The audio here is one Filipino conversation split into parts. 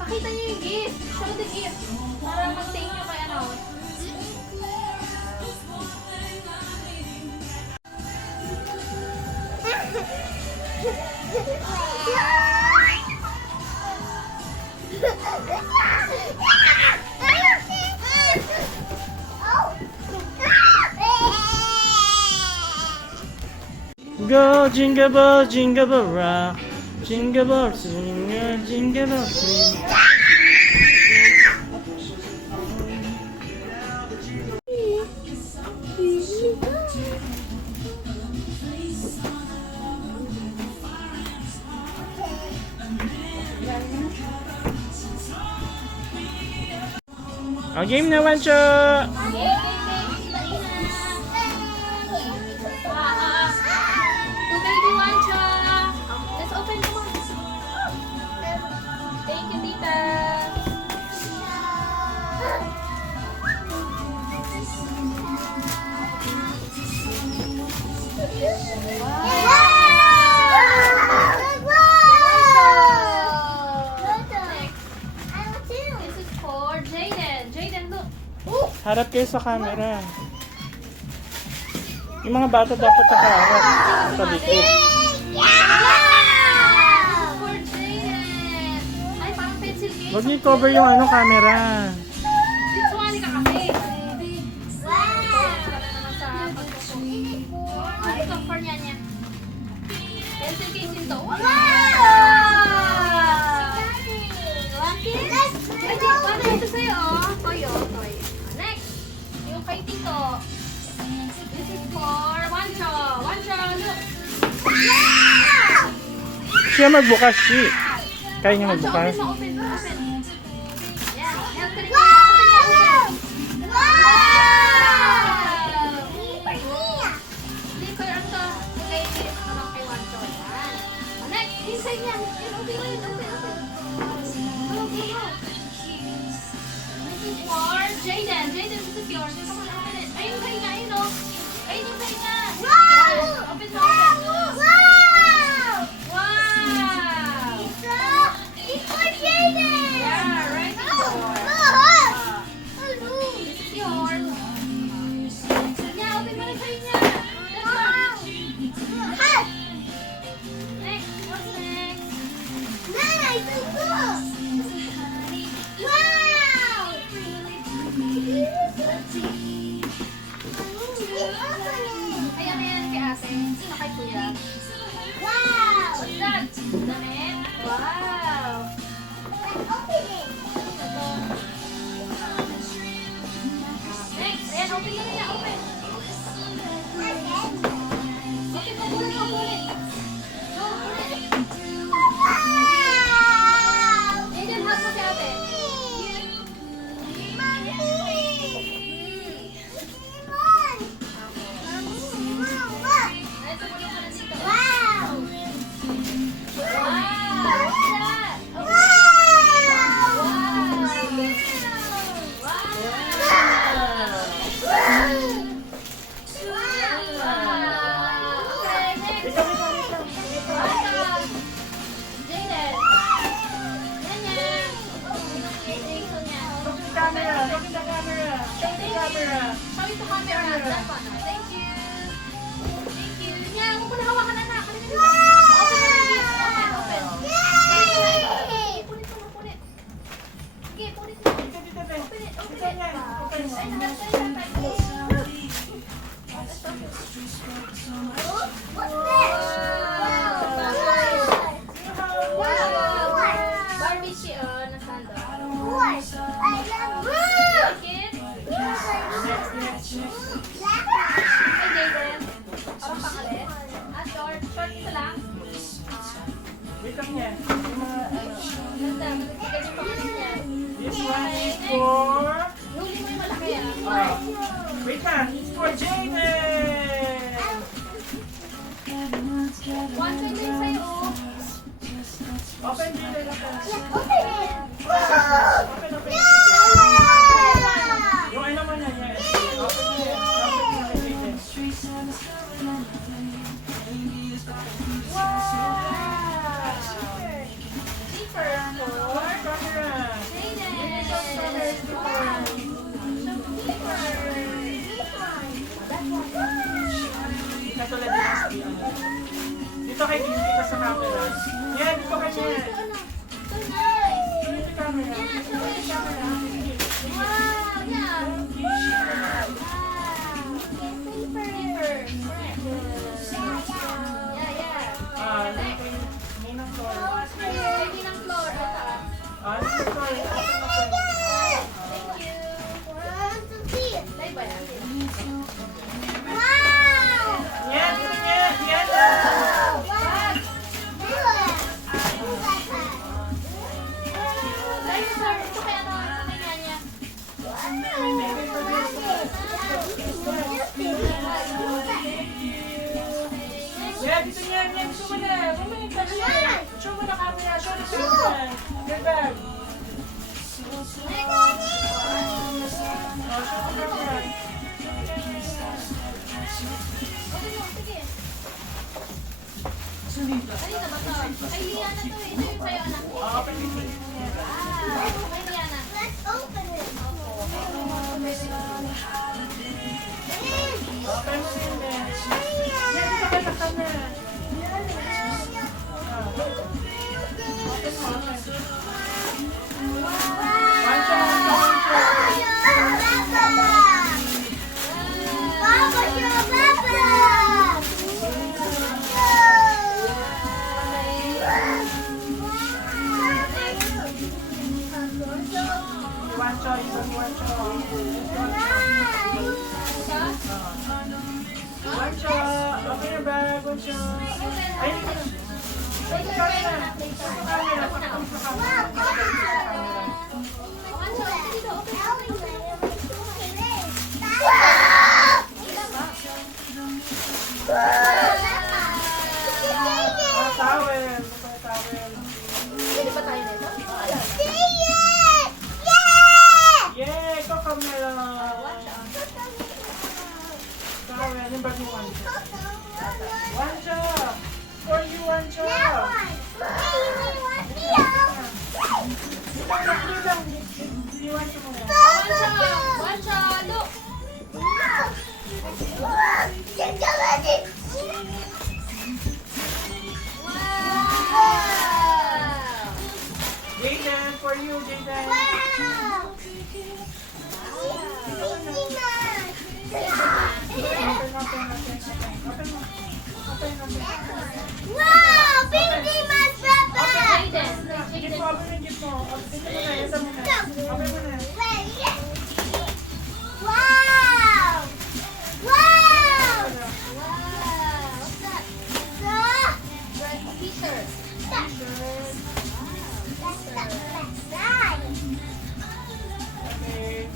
Pakita niyo yung gift. Show the gift. Para mag-thank you kay ano. Go jingle bell rock, jingle bell swing, jingle bell swing. Oh, game na Wancho! Baby Wancha. Let's open, come on. Thank you, Tita. This is for Jaden. Jaden, look. Harap kayo sa camera. Yung mga bata dapat nakaharap sa likod. For Jaden. Ay, parang pencil case. Huwag niyo cover yung ano camera. Dito ka kasi. Para naman sa pagkukuha. Ay, ito for niya. Pencil case ito. Wow! Paano ito sa'yo? Toy, oh. Toy. Next. Yung kay Tito. This is for Wancho. Wancho, look. Siya magbukas, si. Kaya niya Wancho, magbukas. open mo, open. Yeah, help ka rin. Hindi ko yung to. Kay Wancho. Yan. Next, inside niya. Open. Go. This is for Jaden. Jaden, this is yours. Come on, open it. Ayun, kayo nga, ayun o. Ayun yung kayo nga. Open mo, open. Wow! Yeah, right before. This is yours. Yeah, open mo na kayo nga. Next, what's next? Ayan na yan kay ate. Sino kay kuya? What's that? Damit? Wow! Next, ayan, open na niya, open. Open mo, ulit. Go, ulit. Ayan, hug mo si ate. Ito mo yung ano dito. Wow! What's that? Barbie siya, nasando. Short isa lang. Wait lang yan. This This one is for... Huli mo yung malaki yan. Wait lang, it's for Jaden! One time din sa'yo. Open Jaden lang. Open. Yung ano mo na yan. Open mo yan. Open mo na Jaden. Zipper for... Camera. pakikinig dito sa camera. Yan, dito ka niya. So nice. Dito camera. Yeah, show it. Camera. Wow, yeah. Wow. Paper. Yeah, yeah. Ninang floor. Lagi ng floor. Ninang floor. Thank you. Bye bye. Yan, yan, yan. Dinosaur. Ito kaya ano? Ito kay Nyanya. Yan, dito yan, yan. Show mo na. Bumalik ka na. Show mo na camera. Show na camera. Your bag. Oh, show mo camera. Okay mo, sige. Ay, na ba to? Ay, Liana to. Ito yung sa'yo, anak. Open it. Ay, Liana. Open mo din. Yan, dito ka sa camera. One shot. One shot. One shot. One shot. Open your bag. One shot. Ay, dito na. Dito ka na. Dito ka na. Pakita mo sa camera. Towel. Towel. Pwede ba tayo nito? Yay! Cocomelon! Towel. Yung bag mo, one shot. One shot! For you, one shot! Dito lang. You want to mo. One shot, look. Wow! Jaden, for you, Jaden. Open, open, open. Open mo. Open, open. Jaden. Gift mo, open yung gift mo. Dito mo na, ito mo na. Open mo na. Wow! What's that? Red t-shirt. Okay.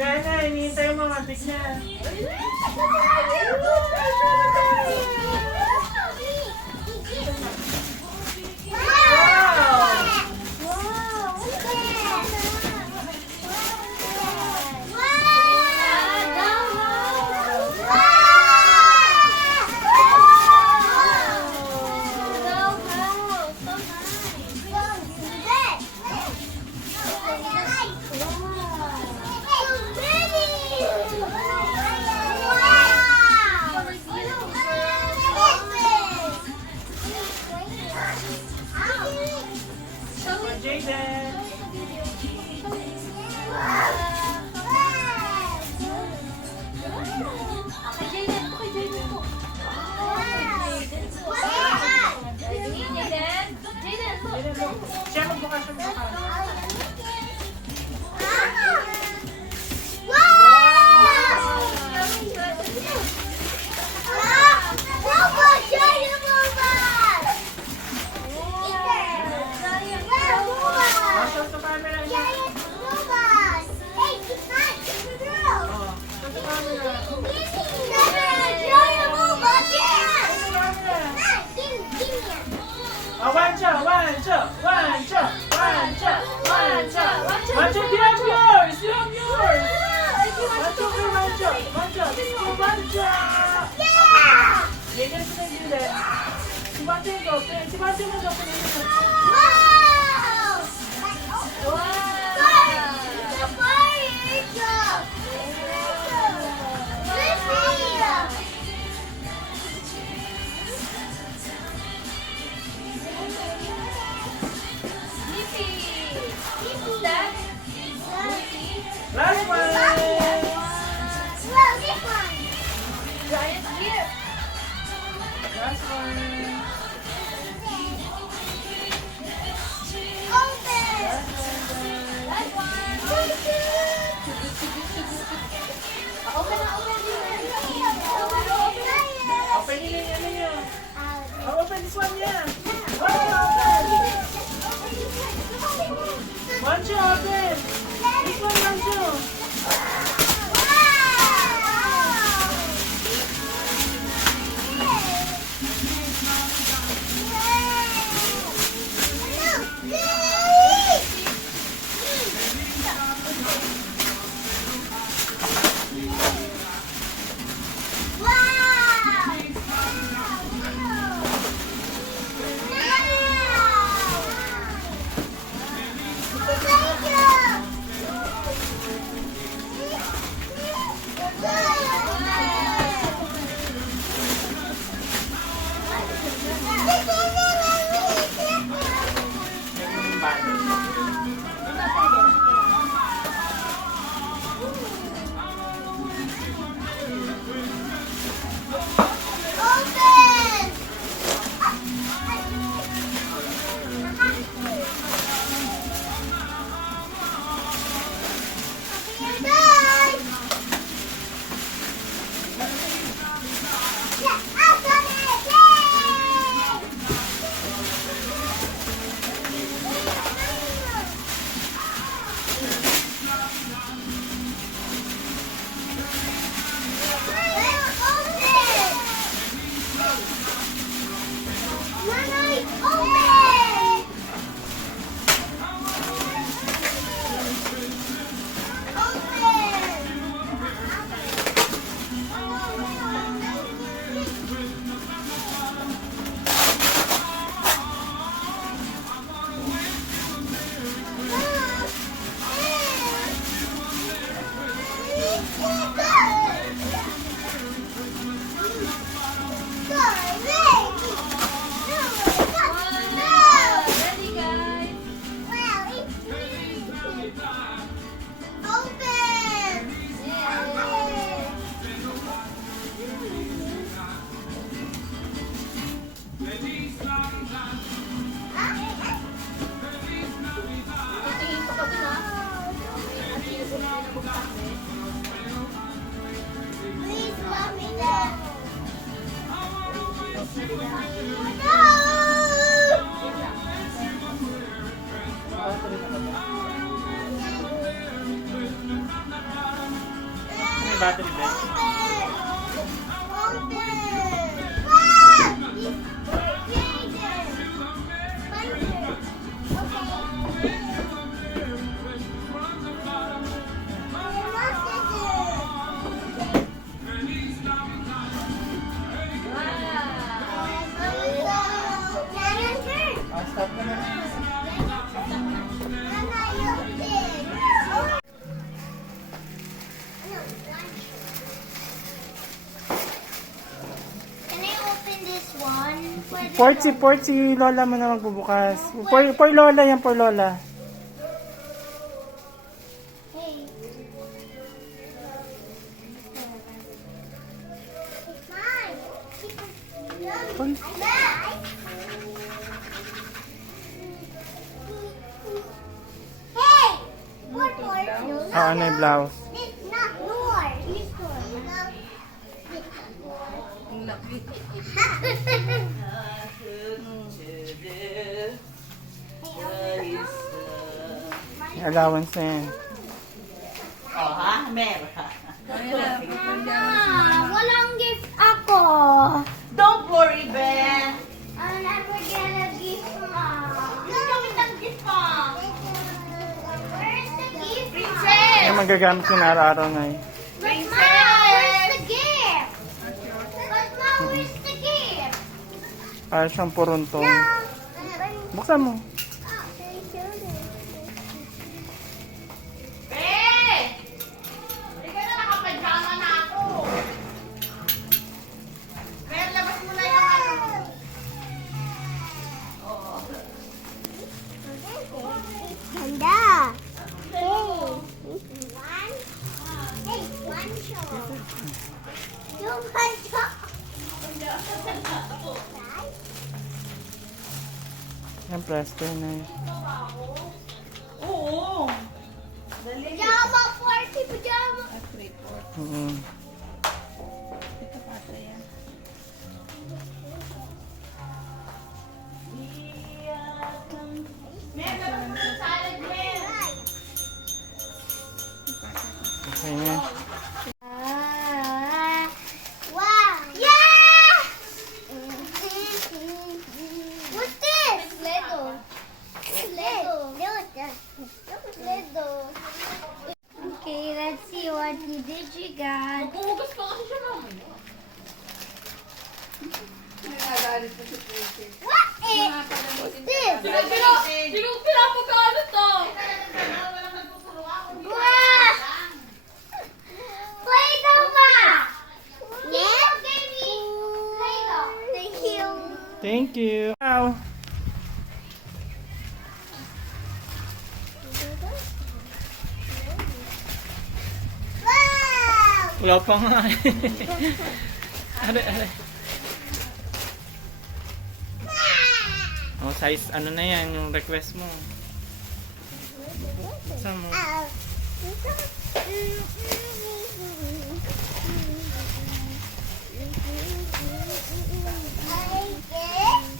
Yan na, hinihintay mo, matik na. Jaden. Jaden, look. Siya magbukas, siya magbukas. Show to camera. Oh, show to camera. One shot, one shot, one shot, one shot, one shot. One shot, you have yours, you have yours. One shot, one shot, one shot, one shot. Jaden, sino yung Jaden? Si Bante yung open. Si Bante yung open. What's that? Last one. Giant gift. Last one. Last one. Open na, open. Open nyo yung ano nyo. Open this one niya. Open. Mancho, open. This one, Mancho. Ready, guys? Tingin ko pa dun, ha? May battery ba? Stop ka na. Can I open this one? Si Lola mo na magbubukas. For Lola yan, for Lola. Hey. It's mine. Hey! What more? Ano yung blouse? This not yours. This one. May allowance na yan. Oh, ha? Meron. Walang gift ako. Don't worry, Ben. I'll never get a gift, Mom. Gamit ang gift mo. Where's the gift, Princess! Yung magagamit ko na araw-araw na eh. But Mom, where's the gift? But Mom, where's the gift? Para siyang puruntong. Buksan mo. Ben! Hindi ka na nakapajama na ako. Ben, labas mo na yung ano. Ganda. ng plaster na. Oo. Pajama party, pajama. Mm. Meron sa salad, men. Okay na. Wow. Yeah! What's this? Lego. Lego. Lego. Okay, let's see what you got. Maghuhugas pa kasi siya naman. Nagagalit pa si Princess. What is this? Hindi ko pinapagano to. Wow! Play-Doh box. Yeah, baby. Play-Doh. Thank you. Thank you. Wow. Wow! Wala pa nga. Are. Oh, size ano na yan, yung request mo. Saan mo?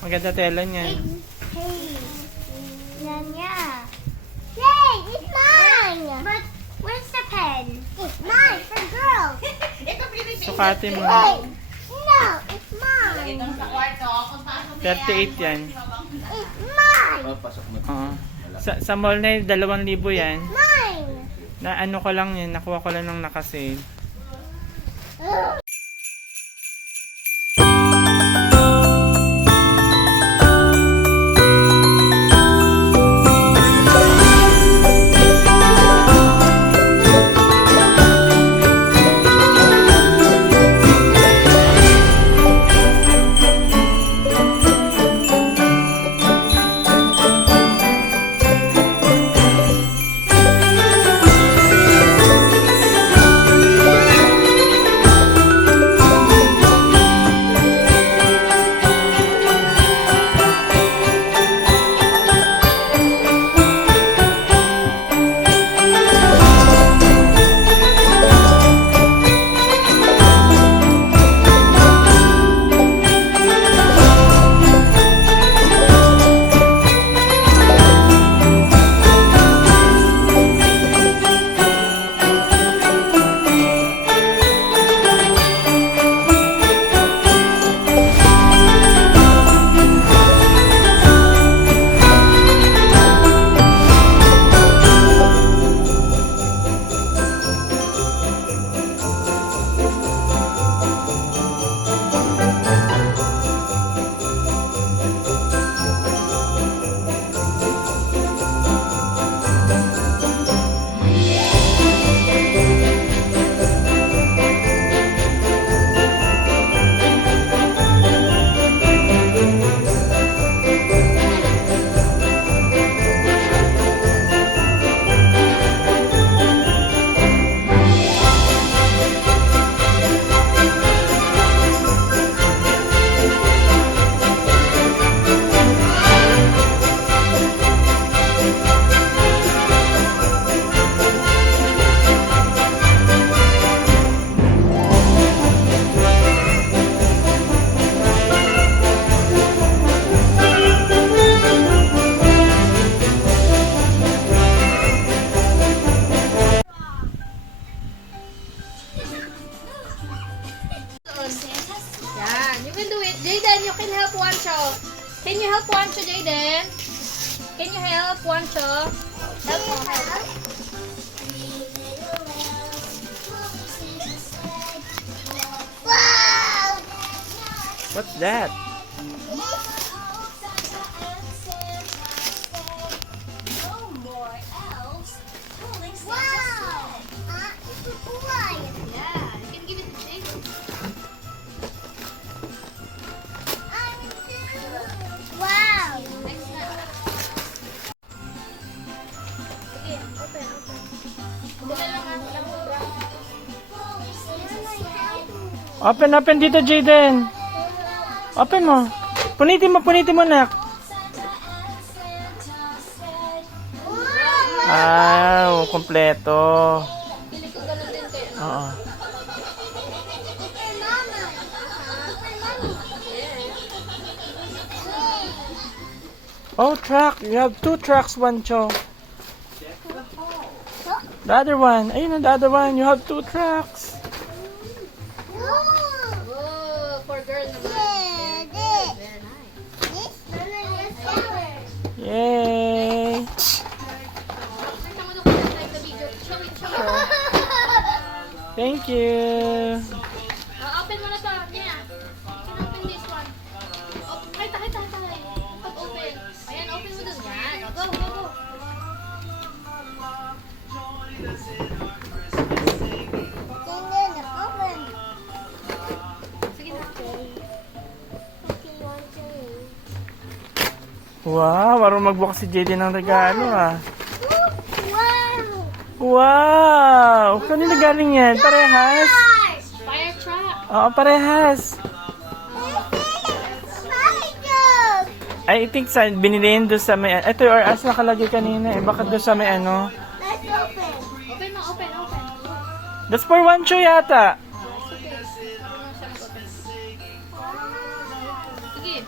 Maganda tela niyan. Hey, Nanya. Hey, it's mine. But where's the pen? It's mine for girls. Ito, Philippines. Sukatin mo. Hey, no, it's mine. Ito sa kwarto. Kung pasok niya 38 yan. It's mine. Oo. Sa mall na yun, 2,000 yan. Mine. Na ano ko lang yun, nakuha ko lang ng nakasale. Yan, you can do it. Jayden, you can help Wancho. Can you help Wancho, Jayden? Can you help Wancho? Help mo, help. Wow! What's that? Wow! It's a boy. Yeah, you can give it to Jayden. Wow! Next na. Sige, open, open. Dala lang ha, wala mo bra. Open dito, Jayden. Open mo. Punitin mo, nak. Wow, kompleto. Pili ko ganun din kayo. Oo. Oh, truck. You have 2 trucks, Wancho. The other one. Ayun, the other one. You have 2 trucks. Oh, for girl naman. Very nice. Yay. Tingnan mo doon kung like the video. Show it, show it. Thank you. Open mo na to. Yeah. Can open this one. Oh, kahit. Pag-open. Ayan, open mo doon. Yan. Oh, go, go, go. Sige na. Wow, marunong magbukas si JD ng regalo ah. Wow! Wow! Kanina galing yan? Parehas? Fire truck. Oo, parehas. I think sa binili doon sa may... Ito yung as nakalagay kanina eh. Bakit doon sa may ano? Let's open. Open mo, open. That's for Wancho yata. Sige. Marunong siya mag-open. Sige.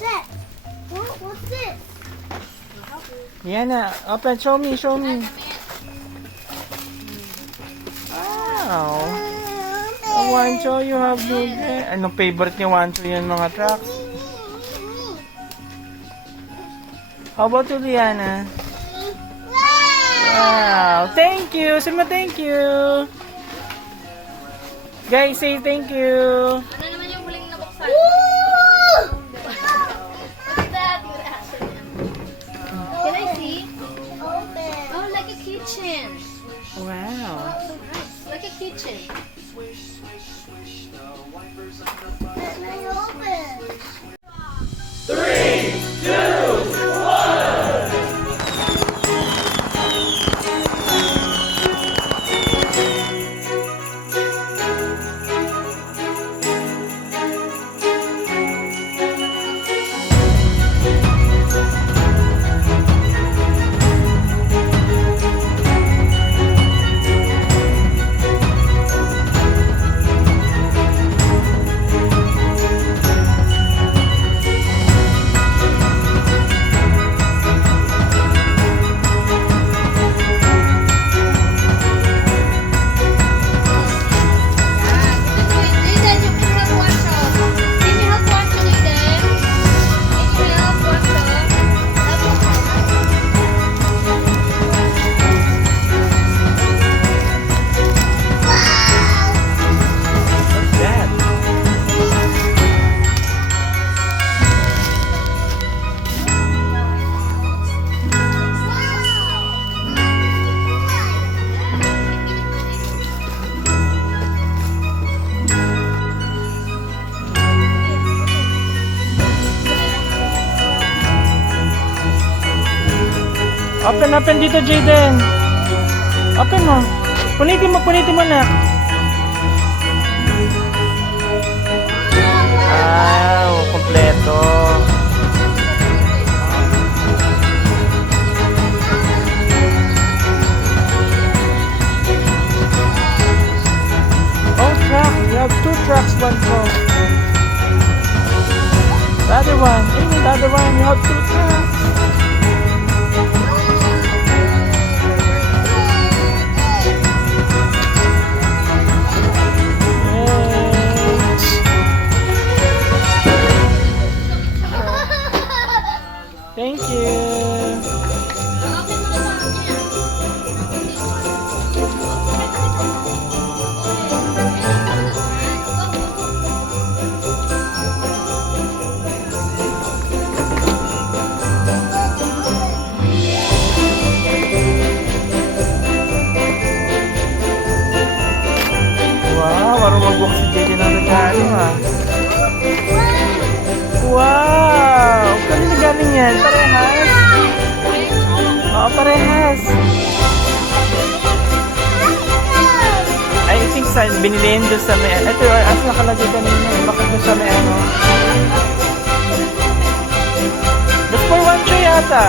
Set. What's this? Yan na. Open. Show me, show me. Wow. Oh, Wancho, you have Luge. Anong favorite ni Wancho yan mga trucks? How about you, Liana? Wow. Thank you. Say mo thank you. Guys, say thank you. Ano naman yung huling nabuksan? What's that? Yung reaction niya. Can I see? Open. Oh, like a kitchen. Wow. So nice. Like a kitchen. Let me open. Jaden, you can help Wancho. Can you help Wancho, Jaden? Can you help Wancho? What's that? Open dito, Jaden. Open mo. Punitin mo na. Wow, kompleto. Oh, truck. You have 2 trucks, Wancho. The other one. The other one. You have 2 trucks. Thank you. Wow, marunong magbukas si JD ng regalo ah. Wow! Kanina galing yan? Parehas? Oo, parehas. I think sa biniliin doon sa may... Ito, as nakalagay kanina. Bakit doon sa may ano? That's for 1 yata.